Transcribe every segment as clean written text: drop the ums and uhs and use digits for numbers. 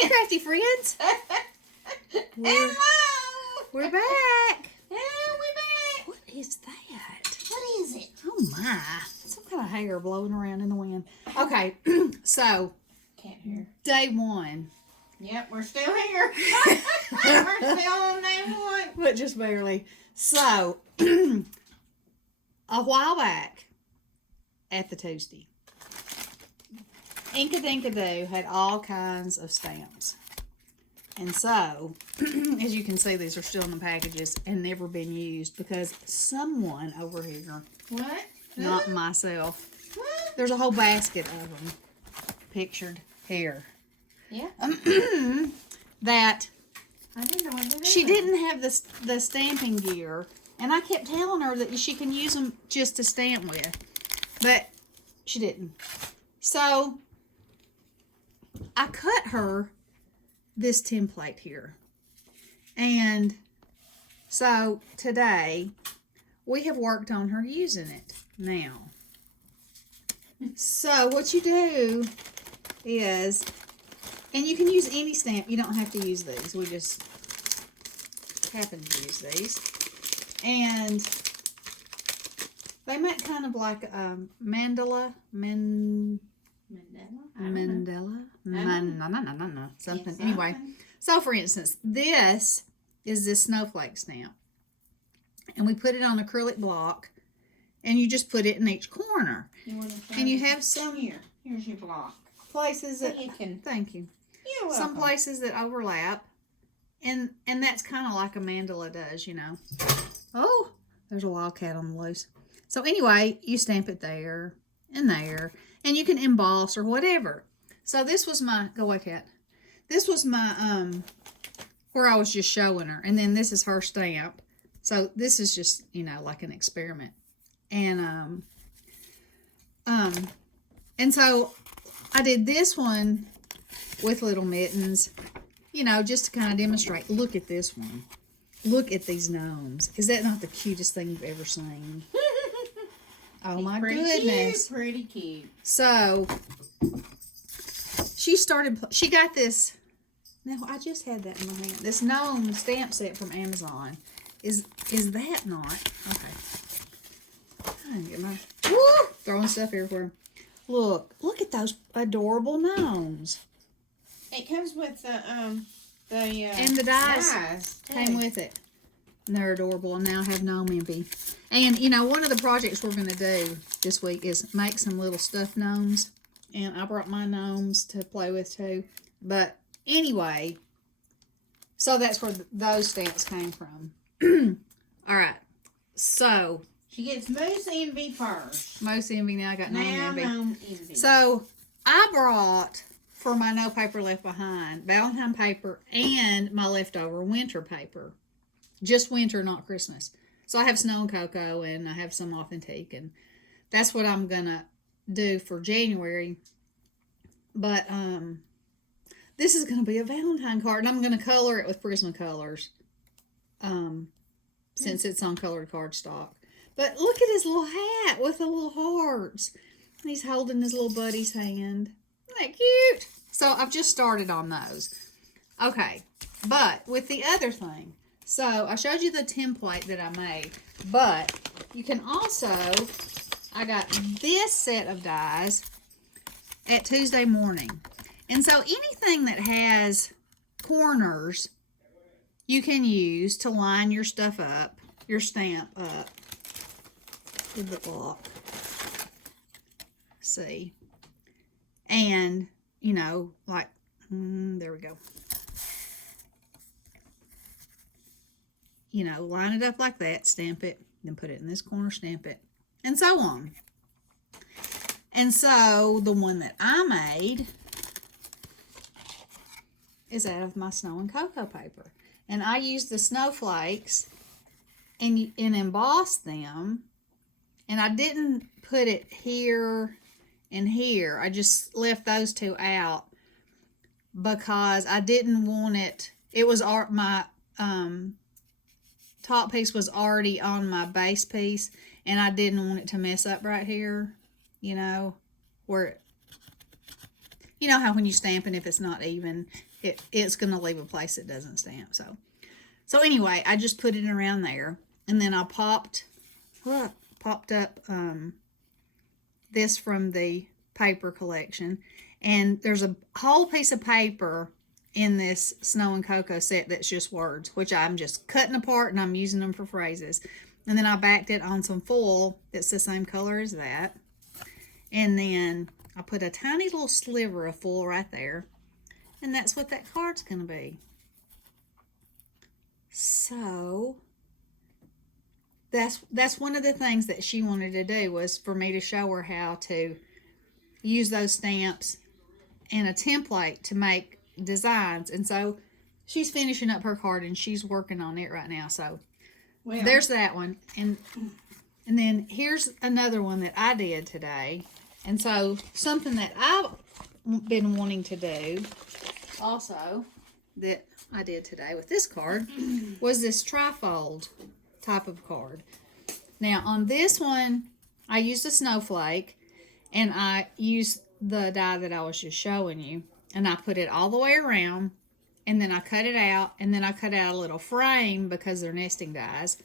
Hey, crafty friends. Hello. We're back. Yeah, we're back. What is that? What is it? Oh my. Some kind of hair blowing around in the wind. Okay, so Cat hair. day one. Yep, we're still here. We're still on day one. But just barely. So, a while back at the Tuesday, Inkadinkado had all kinds of stamps. And so, as you can see, these are still in the packages and never been used because someone over here, What? not myself, What? there's a whole basket of them pictured here. Yeah. That I didn't know what to do. she didn't have the stamping gear, and I kept telling her that she can use them just to stamp with, but she didn't. So I cut her this template here, and so today we have worked on her using it now. So what you do is, and you can use any stamp, you don't have to use these, we just happen to use these, and they make kind of like mandala, Mandela? no, something. Yes, Anyway, something. so for instance, this is this snowflake stamp, and we put it on acrylic block, and you just put it in each corner. You want to And you have some here. Here's your block. places So that you can. thank you. You're welcome. Some places that overlap, and that's kind of like a mandala does, you know. Oh, there's a wildcat on the loose. So anyway, you stamp it there and there, and you can emboss or whatever. So this was my go away, cat. This was my where I was just showing her, and then this is her stamp. So this is just, you know, like an experiment, and so I did this one with little mittens, you know, just to kind of demonstrate. Look at this one. Look at these gnomes. Is that not the cutest thing you've ever seen? Oh my goodness. Cute, pretty cute. So she got this. Now I just had that in my hand. This gnome stamp set from Amazon. Is that not? Okay. I didn't get my throwing stuff everywhere. Look at those adorable gnomes. It comes with the And the dies came with it. And they're adorable. And now I have gnome envy. And, you know, one of the projects we're going to do this week is make some little stuffed gnomes. And I brought my gnomes to play with too. But anyway, so that's where those stamps came from. All right. So She gets Moose Envy first. most envy, now I got gnome Now envy. Gnome Envy. So I brought, for my No Paper Left Behind, Valentine paper and my leftover winter paper. Just winter, not Christmas. So I have Snow and Cocoa, and I have some Authentique, and that's what I'm going to do for January. But this is going to be a Valentine card, and I'm going to color it with Prismacolors since it's on colored cardstock. But look at his little hat with the little hearts. And he's holding his little buddy's hand. Isn't that cute? So I've just started on those. Okay, but with the other thing. So I showed you the template that I made. But you can also, I got this set of dies at Tuesday morning. And so anything that has corners, you can use to line your stuff up, your stamp up with the block. See? And, you know, like, there we go. You know, line it up like that, stamp it, then put it in this corner, stamp it, and so on. And so the one that I made is out of my Snow and Cocoa paper. And I used the snowflakes and embossed them. And I didn't put it here and here. I just left those two out because I didn't want it. It was my top piece was already on my base piece, and I didn't want it to mess up right here, you know, where You know how when you stamp and if it's not even, it's going to leave a place that doesn't stamp. So anyway, I just put it around there. And then I popped up this from the paper collection. And there's a whole piece of paper in this Snow and Cocoa set that's just words, which I'm just cutting apart and I'm using them for phrases. And then I backed it on some foil that's the same color as that. And then I put a tiny little sliver of foil right there. And that's what that card's going to be. So that's one of the things that she wanted to do, was for me to show her how to use those stamps and a template to make designs. And so she's finishing up her card and she's working on it right now. So there's that one. And then here's another one that I did today. And so something that I've been wanting to do also that I did today with this card was this trifold type of card. Now on this one, I used a snowflake and I used the die that I was just showing you, and I put it all the way around, and then I cut it out, and then I cut out a little frame because they're nesting dies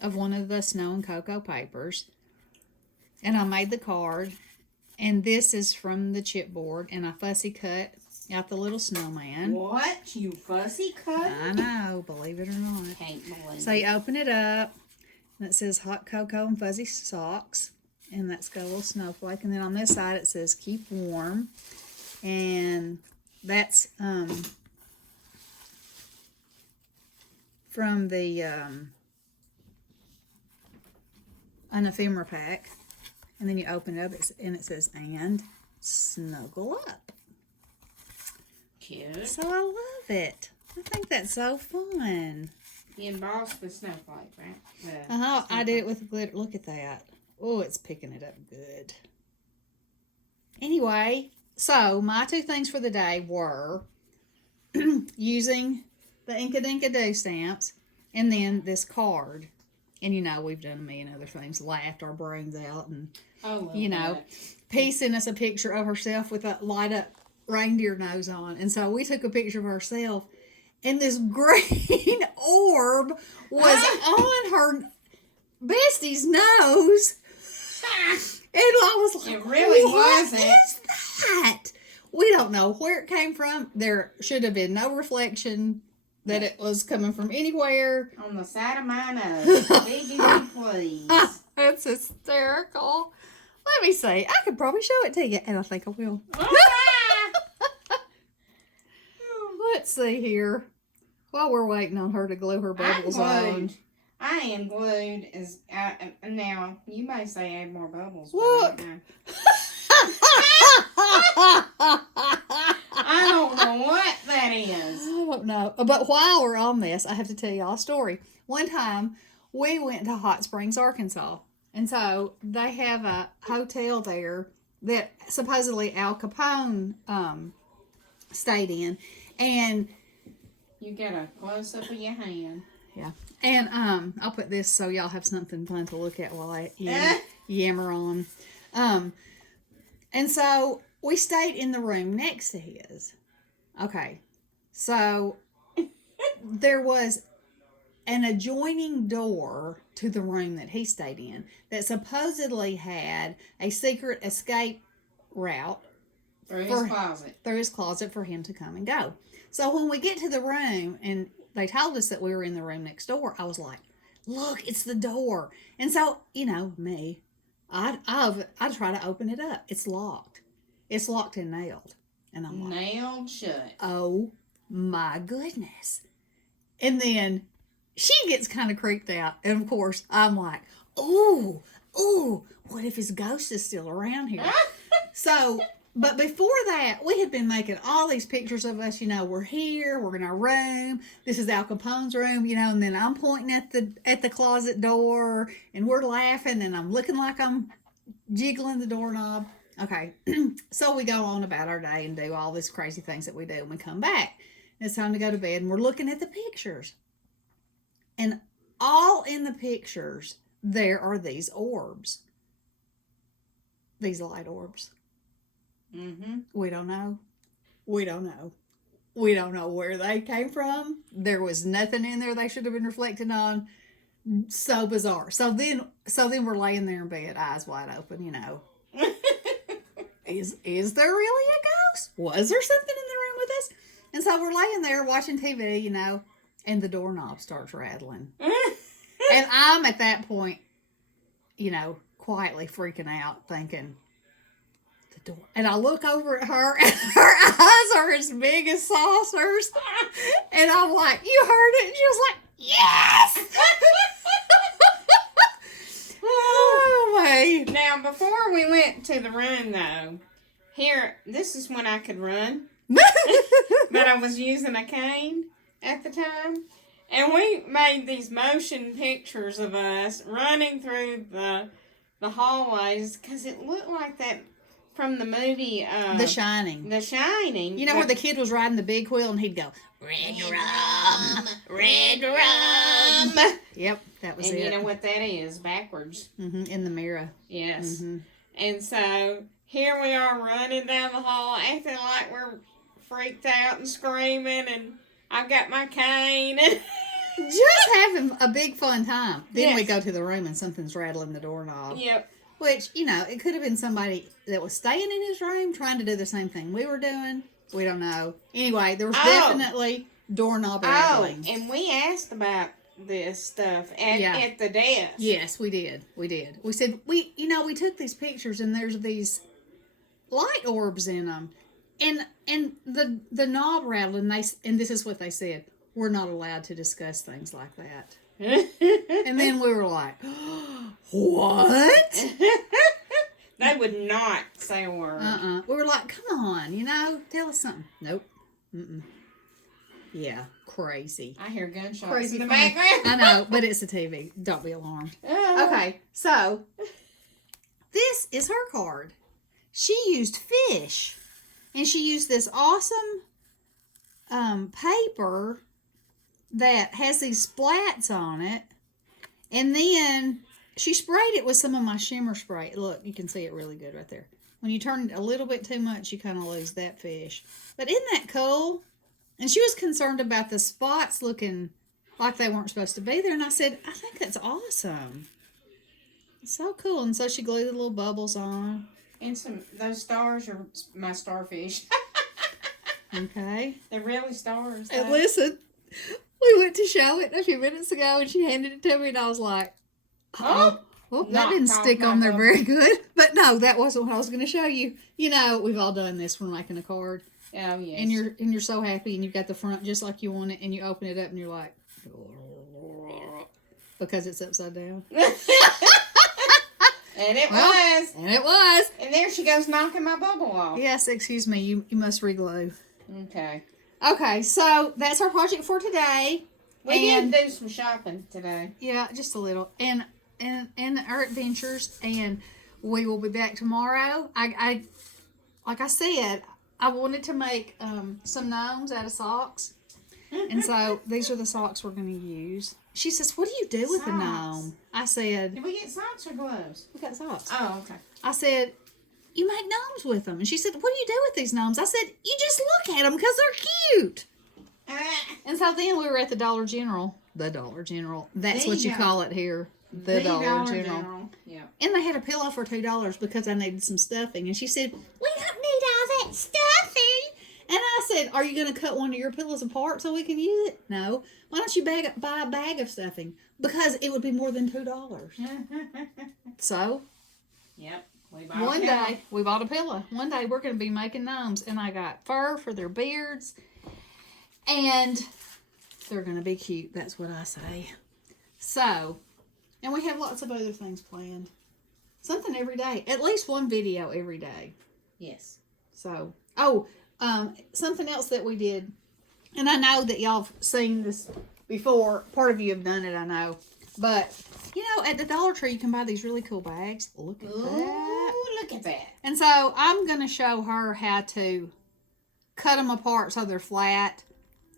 of one of the Snow and Cocoa papers, and I made the card. And this is from the chipboard, and I fussy cut out the little snowman. What? You fussy cut? I know, believe it or not. Can't believe So you open it up, and it says hot cocoa and fuzzy socks, and that's got a little snowflake. And then on this side it says keep warm, and that's from the an ephemera pack. And then you open it up, and it says, and snuggle up. Cute. So I love it. I think that's so fun. You embossed the snowflake, right? I did it with glitter. Look at that. Oh, it's picking it up good. Anyway, so my two things for the day were using the Inkadinkado stamps and then this card. And, you know, we've done a million other things, laughed our brains out, and, you know, P sent us a picture of herself with a light up reindeer nose on. And so we took a picture of herself, and this green orb was on her bestie's nose. And I was like, it really what wasn't. is that? We don't know where it came from. There should have been no reflection that it was coming from anywhere. On the side of my nose. Big please. That's hysterical. Let me see. I could probably show it to you, and I think I will. Let's see here. While we're waiting on her to glue her bubbles on. I am glued. Now, you may say add more bubbles. Look. I don't know what that is. I don't know. But while we're on this, I have to tell y'all a story. One time, we went to Hot Springs, Arkansas. And so they have a hotel there that supposedly Al Capone stayed in. And you get a close-up of your hand. Yeah. And I'll put this so y'all have something fun to look at while I yammer on. And so we stayed in the room next to his. Okay. So there was an adjoining door to the room that he stayed in that supposedly had a secret escape route through his closet. Through his closet for him to come and go. So when we get to the room and they told us that we were in the room next door, I was like, look, it's the door. And so, you know, me, I try to open it up. It's locked. It's locked and nailed. And I'm like, nailed shut. Oh my goodness. And then she gets kind of creeped out. And of course, I'm like, ooh, what if his ghost is still around here? So, but before that, we had been making all these pictures of us, you know, we're here, we're in our room, this is Al Capone's room, you know, and then I'm pointing at the closet door, and we're laughing, and I'm looking like I'm jiggling the doorknob. Okay, so we go on about our day and do all these crazy things that we do, and we come back. It's time to go to bed, and we're looking at the pictures. And all in the pictures, there are these orbs. These light orbs. Mm-hmm. We don't know We don't know. We don't know where they came from. There was nothing in there they should have been reflecting on. So bizarre. So then we're laying there in bed, eyes wide open, Is there really a ghost? Was there something in the room with us? And so we're laying there watching TV, and the doorknob starts rattling. And I'm at that point, quietly freaking out, thinking, the door. And I look over at her, and her eyes are as big as saucers. And I'm like, you heard it? And she was like, yes! Oh, my. Now, before we went to the room, though, this is when I could run. But I was using a cane at the time. And we made these motion pictures of us running through the hallways because it looked like that from the movie The Shining. The Shining. Where the kid was riding the big wheel and he'd go, red rum, red rum. Yep, that was it. And you know what that is, backwards. Mm-hmm, in the mirror. Yes. Mm-hmm. And so here we are running down the hall acting like we're freaked out and screaming, and I've got my cane and just having a big fun time. Then we Yes. go to the room and something's rattling the doorknob. Yep. Which, it could have been somebody that was staying in his room trying to do the same thing we were doing. We don't know. Anyway, there was definitely doorknob rattling. And we asked about this stuff at the desk. Yes, we did. We said, we took these pictures and there's these light orbs in them. And the knob rattled, and this is what they said: we're not allowed to discuss things like that. And then we were like, what? They would not say a word. We were like, come on, tell us something. Nope. Mm-mm. Yeah, crazy. I hear gunshots Crazy in the funny. background. I know, but it's a TV. Don't be alarmed. Okay, so this is her card. She used fish. And she used this awesome paper that has these splats on it. And then she sprayed it with some of my shimmer spray. Look, you can see it really good right there. When you turn it a little bit too much, you kind of lose that fish. But isn't that cool? And she was concerned about the spots looking like they weren't supposed to be there. And I said, I think that's awesome. It's so cool. And so she glued the little bubbles on. And those stars are my starfish. Okay. They're really stars. And listen, we went to show it a few minutes ago and she handed it to me and I was like, well, that didn't stick on there very good. But no, that wasn't what I was going to show you. We've all done this when we're making a card. Oh, yes. And you're so happy and you've got the front just like you want it and you open it up and you're like, because it's upside down. And it was. And it was. And there she goes knocking my bubble off. Yes, excuse me. You must reglue. Okay. Okay, so that's our project for today. We did do some shopping today. Yeah, just a little. And our adventures. And we will be back tomorrow. I like I said, I wanted to make some gnomes out of socks. And so these are the socks we're going to use. She says, what do you do with a gnome? I said... Did we get socks or gloves? We got socks. Oh, okay. I said, you make gnomes with them. And she said, what do you do with these gnomes? I said, you just look at them because they're cute. And so then we were at the Dollar General. The Dollar General. That's what you call it here. The Dollar General. Yeah. And they had a pillow for $2 because I needed some stuffing. And she said, we don't need all that stuffing. And I said, are you going to cut one of your pillows apart so we can use it? No. Why don't you buy a bag of stuffing? Because it would be more than $2. So, yep. One day, we bought a pillow. One day, we're going to be making gnomes. And I got fur for their beards. And they're going to be cute. That's what I say. So, and we have lots of other things planned. Something every day. At least one video every day. Yes. So, something else that we did. And I know that y'all have seen this before. Part of you have done it, I know. But, at the Dollar Tree, you can buy these really cool bags. Look at that. Ooh, look at that. And so, I'm going to show her how to cut them apart so they're flat.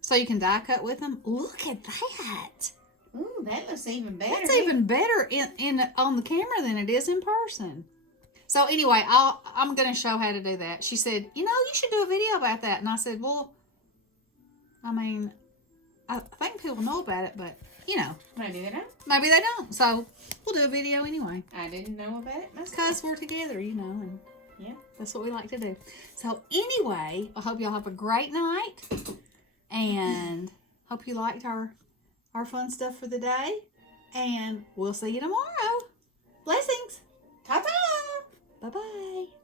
So you can die cut with them. Look at that. Ooh, that looks even better. That's even better in on the camera than it is in person. So anyway, I'm going to show how to do that. She said, you should do a video about that. And I said, well, I mean, I think people know about it, but, Maybe they don't. Maybe they don't. So we'll do a video anyway. I didn't know about it myself. Because we're together, and yeah, that's what we like to do. So anyway, I hope y'all have a great night. And hope you liked our fun stuff for the day. And we'll see you tomorrow. Blessings. Ta-ta! Bye-bye.